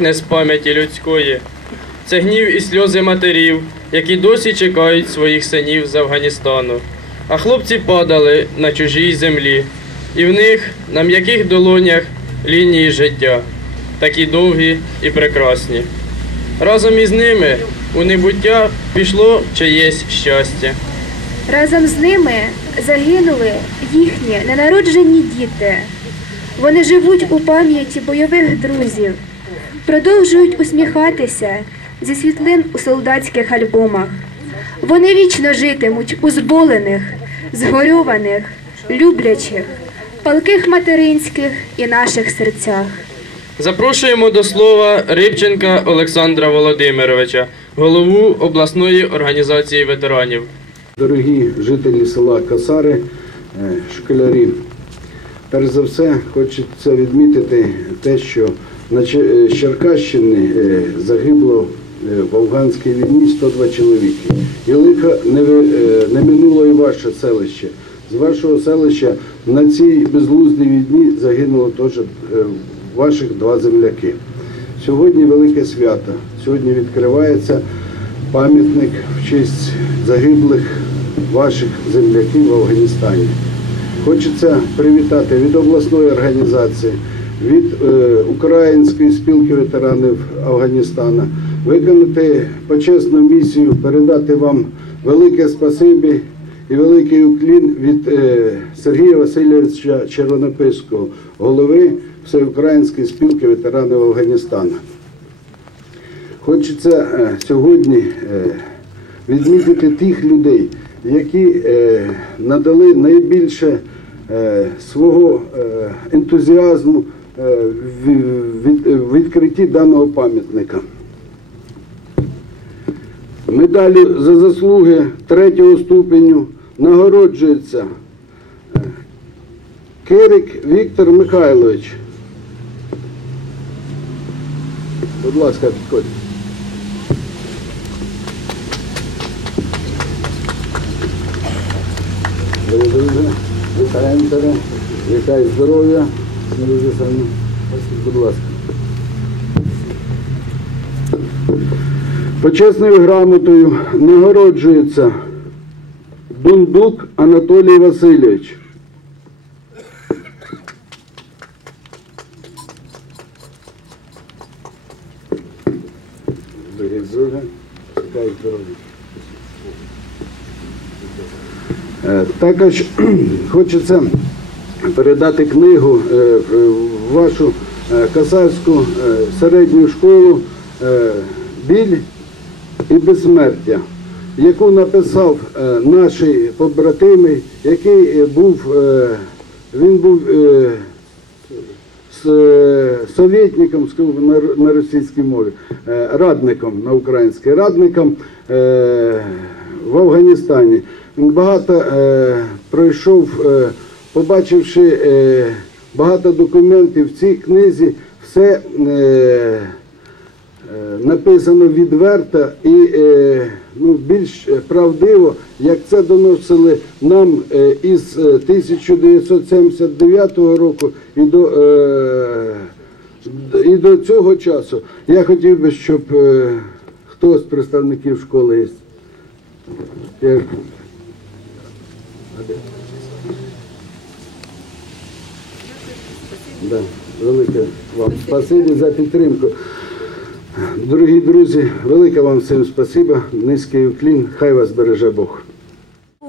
зникне з пам'яті людської. Це гнів і сльози матерів, які досі чекають своїх синів з Афганістану. А хлопці падали на чужій землі, і в них на м'яких долонях лінії життя, такі довгі і прекрасні. Разом із ними у небуття пішло чиєсь щастя. Разом з ними загинули їхні ненароджені діти. Вони живуть у пам'яті бойових друзів, продовжують усміхатися зі світлин у солдатських альбомах. Вони вічно житимуть у зболених, згорьованих, люблячих, палких материнських і наших серцях. Запрошуємо до слова Рибченка Олександра Володимировича, голову обласної організації ветеранів. Дорогі жителі села Касари, е, школярі, перш за все хочеться відмітити те, що на е, з Черкащини е, загибло е, в афганській війні 102 чоловіки. І лиха не, минуло і ваше селище. З вашого селища на цій безглуздій війні загинуло теж ваших два земляки. Сьогодні велике свято. Сьогодні відкривається пам'ятник в честь загиблих ваших земляків в Афганістані. Хочеться привітати від обласної організації, від е, Української спілки ветеранів Афганістана, виконати почесну місію, передати вам велике спасибі і великий уклін від е, Сергія Васильовича Червонописького, голови Всеукраїнської спілки ветеранів Афганістана. Хочеться е, сьогодні відмітити тих людей, які надали найбільше свого ентузіазму відкритті даного пам'ятника. Медалі за заслуги третього ступеню нагороджується е, Кирик Віктор Михайлович. Будь ласка, підходьте. Дуже вітаємо тебе. Вітаю здоров'я. Будь ласка. Почесною грамотою нагороджується Дундук Анатолій Васильович. Е, Також хочеться передати книгу е, в вашу е, Касарську е, середню школу Біль і безсмертя, яку написав наш побратими, який був, він був совєтником на, російській мові, радником на українській, радником в Афганістані. Він багато пройшов, побачивши е, багато документів в цій книзі, все е, е, написано відверто і ну, більш правдиво, як це доносили нам із е, 1979 року і до, і до цього часу. Я хотів би, щоб хтось з представників школи. Я... Да, велике вам спасибі за підтримку. Дорогі друзі, велике вам всім спасибо, низький уклін, хай вас береже Бог. О,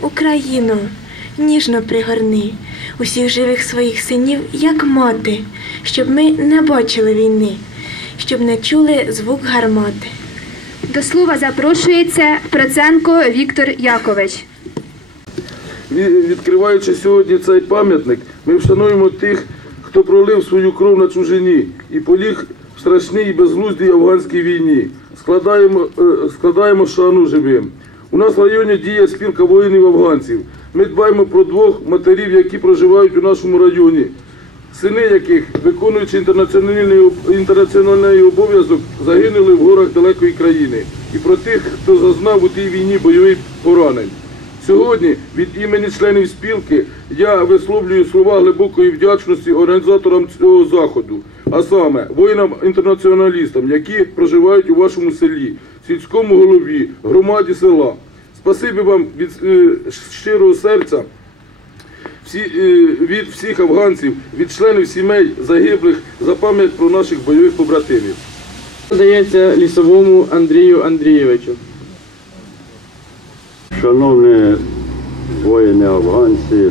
Україно, ніжно пригорни усіх живих своїх синів, як мати, щоб ми не бачили війни, щоб не чули звук гармати. До слова запрошується Проценко Віктор Якович. Відкриваючи сьогодні цей пам'ятник, ми вшануємо тих, хто пролив свою кров на чужині і поліг в страшній і безглуздій афганській війні. Складаємо, е, складаємо шану живим. У нас в районі діє спілка воїнів афганців. Ми дбаємо про двох матерів, які проживають у нашому районі. Сини яких, виконуючи інтернаціональний, інтернаціональний обов'язок, загинули в горах далекої країни. І про тих, хто зазнав у тій війні бойових поранень. Сьогодні від імені членів спілки я висловлюю слова глибокої вдячності організаторам цього заходу, а саме воїнам-інтернаціоналістам, які проживають у вашому селі, сільському голові, громаді села. Спасибі вам від е, щирого серця е, від всіх афганців, від членів сімей загиблих за пам'ять про наших бойових побратимів. Надається лісовому Андрію Андрійовичу. Шановні воїни афганці,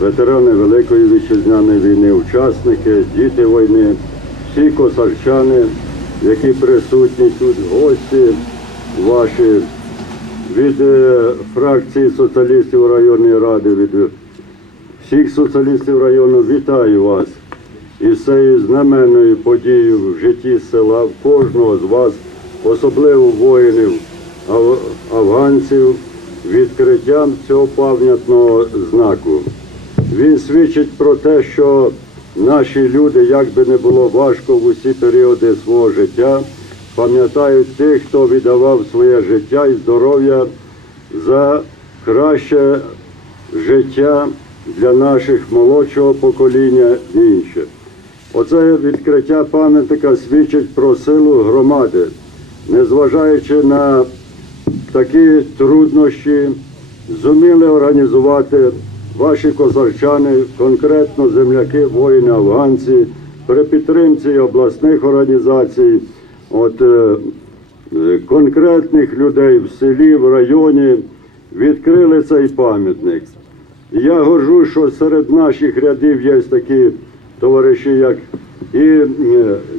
ветерани Великої вітчизняної війни, учасники, діти війни, всі косарчани, які присутні тут, гості ваші від е, фракції соціалістів районної ради, від всіх соціалістів району вітаю вас із цією знаменною подією в житті села, в кожного з вас, особливо воїнів ав- відкриттям цього пам'ятного знаку. Він свідчить про те, що наші люди, як би не було важко в усі періоди свого життя, пам'ятають тих, хто віддавав своє життя і здоров'я за краще життя для наших молодшого покоління і інше. Оце відкриття пам'ятника свідчить про силу громади, незважаючи на такі труднощі, зуміли організувати ваші козарчани, конкретно земляки, воїни, афганці, при підтримці обласних організацій, от, е, конкретних людей в селі, в районі відкрили цей пам'ятник. Я горжу, що серед наших рядів є такі товариші, як і е,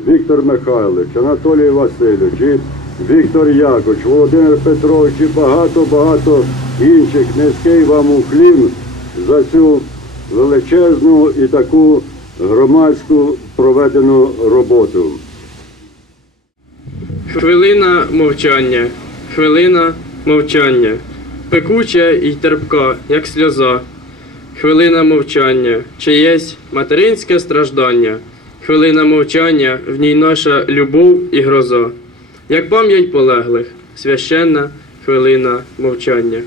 Віктор Михайлович, Анатолій Васильович, і Віктор Якович, Володимир Петрович і багато-багато інших. Низький вам уклін за цю величезну і таку громадську проведену роботу. Хвилина мовчання, хвилина мовчання, пекуча і терпка, як сльоза. Хвилина мовчання, чиєсь материнське страждання, хвилина мовчання, в ній наша любов і гроза. Як пам'ять полеглих, священна хвилина мовчання.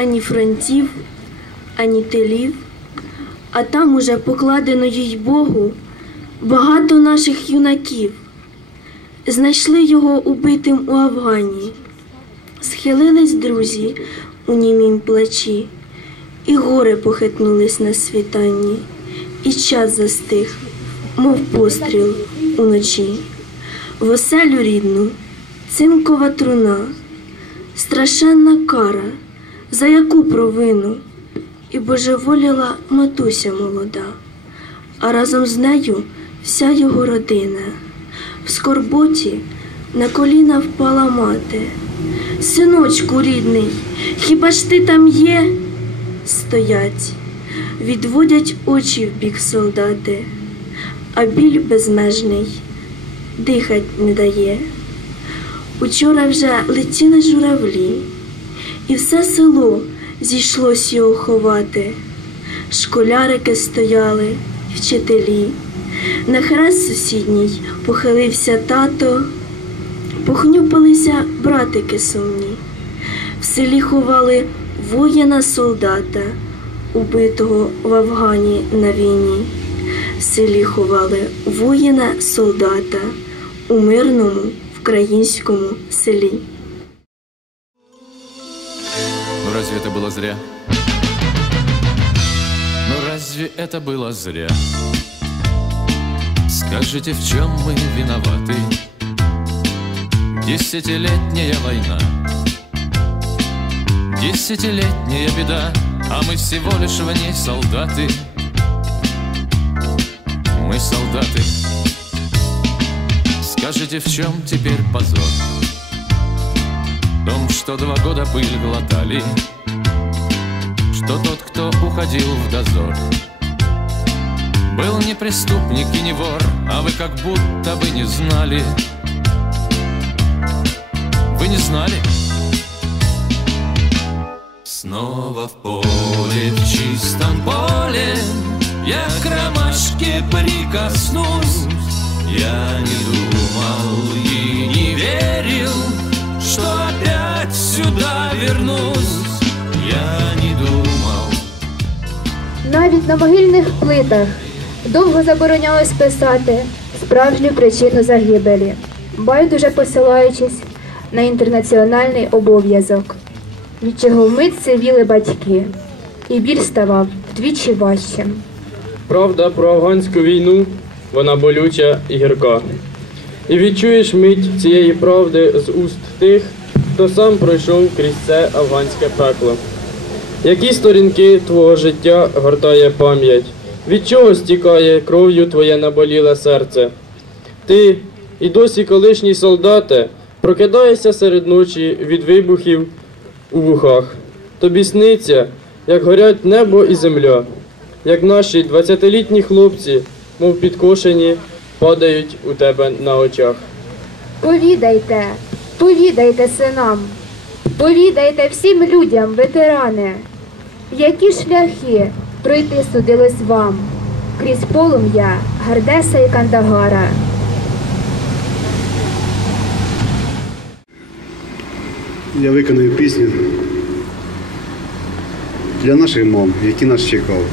Ані фронтів, ані тилів, а там уже покладено їй Богу багато наших юнаків. Знайшли його убитим у Афгані, схилились друзі у німім плачі, і гори похитнулись на світанні, і час застиг, мов постріл уночі. В оселю рідну цинкова труна, страшенна кара, за яку провину і божеволіла матуся молода, а разом з нею вся його родина. В скорботі на коліна впала мати. Синочку рідний, хіба ж ти там є? Стоять, відводять очі в бік солдати, а біль безмежний дихать не дає. Учора вже летіли журавлі, і все село зійшлось його ховати. Школярики стояли, вчителі. На хрест сусідній похилився тато, похнюпалися братики сумні. В селі ховали воїна солдата, убитого в Афгані на війні. В селі ховали воїна солдата у мирному українському селі. Разве это было зря? Ну разве это было зря? Скажите, в чем мы виноваты? Десятилетняя война Десятилетняя беда А мы всего лишь в ней солдаты Мы солдаты Скажите, в чем теперь позор? Том, что два года пыль глотали. Что тот, кто уходил в дозор. Был не преступник и не вор А вы как будто бы не знали. Вы не знали? Снова в поле, в чистом поле. Я к ромашке прикоснусь. Я не думал и не верил сюда вернусь Я не думал Навіть на могильних плитах довго заборонялось писати справжню причину загибелі, байдуже посилаючись на інтернаціональний обов'язок, від чого вмить сивіли батьки, і біль ставав вдвічі важчим. Правда про афганську війну, вона болюча і гірка. І відчуєш мить цієї правди з уст тих, хто сам пройшов крізь це афганське пекло. Які сторінки твого життя гортає пам'ять? Від чого стікає кров'ю твоє наболіле серце? Ти і досі колишній солдате прокидаєшся серед ночі від вибухів у вухах. Тобі сниться, як горять небо і земля, як наші 20-літні хлопці, мов підкошені, падають у тебе на очах. Повідайте, повідайте синам, повідайте всім людям, ветерани, які шляхи пройти судилось вам крізь полум'я Гардеса і Кандагара. Я виконую пісню для наших мам, які нас чекали.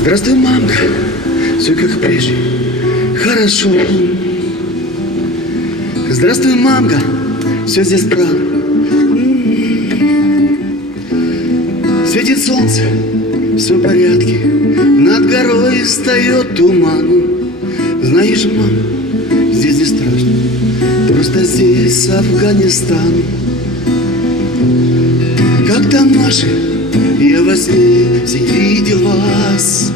Здравствуй, мамка. Все как прежде. Хорошо. Здравствуй, мамка. Все здесь правда. Светит солнце, все в порядке. Над горой встает туман. Знаешь, мам, здесь не страшно. Просто здесь Афганистан. Как там наши? Я во сне видел вас.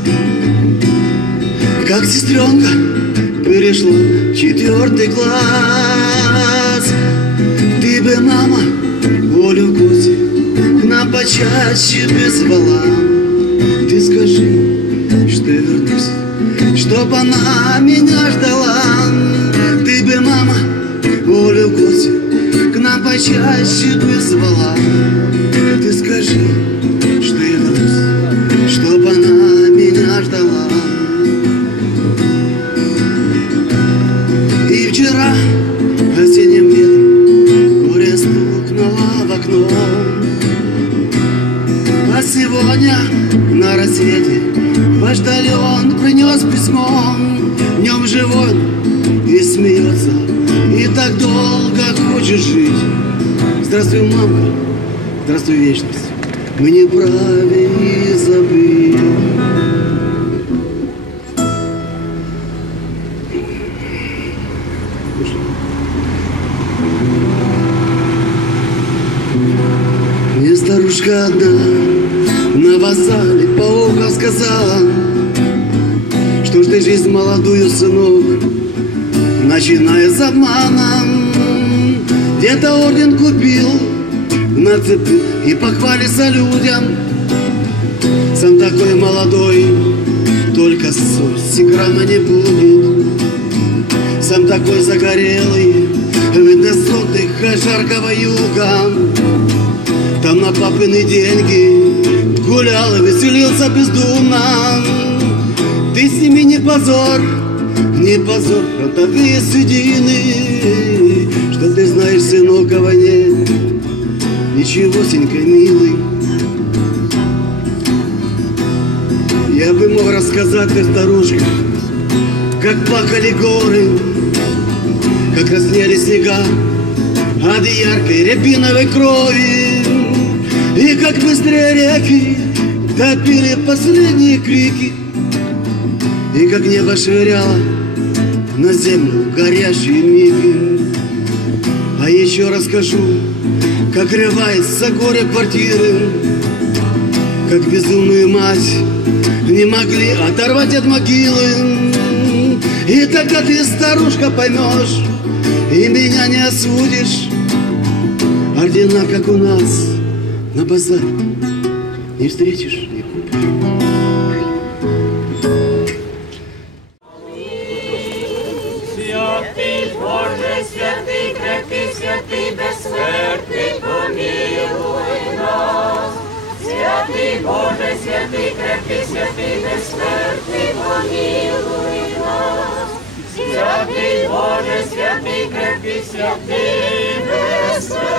Как сестренка перешла четвертый класс. Ты бы, мама, волю к нам почаще бы звала. Ты скажи, что я вернусь, чтоб она меня ждала. Ты бы, мама, волю в гости к нам почаще бы звала. Ты скажи, почтальон принес письмо. В нем живой и смеется, и так долго хочет жить. Здравствуй, мама, здравствуй, вечность. Мы не праве и забыть. Старушка одна на вокзале по уху сказала, Что ж ты жизнь молодую, сынок, начиная с обманом. Где-то орден купил, нацепил и похвалится людям. Сам такой молодой, только совести грамма не будет. Сам такой загорелый, видно с жаркого юга. Там на папины деньги гулял и веселился бездумно. Ты с ними не позор, не позор, фронтовые седины. Что ты знаешь, сынок, о войне? Ничего, Сенька, милый. Я бы мог рассказать ты, старушка, как плакали горы, как краснели снега от яркой рябиновой крови. И как быстрее реки топили последние крики, И как небо швыряло на землю горящие миги. А еще расскажу, как рывается горе квартиры, Как безумную мать не могли оторвать от могилы. И тогда ты, старушка, поймешь, и меня не осудишь. Ордена, как у нас, на базаре не встретишь, не купишь. Святий Боже, святий, крепкий, святий, безсмертний, помилуй нас. Святий Боже, святий, крепкий, святий, безсмертний, помилуй нас. Святий Боже, святий, крепкий, святий, безсмертний,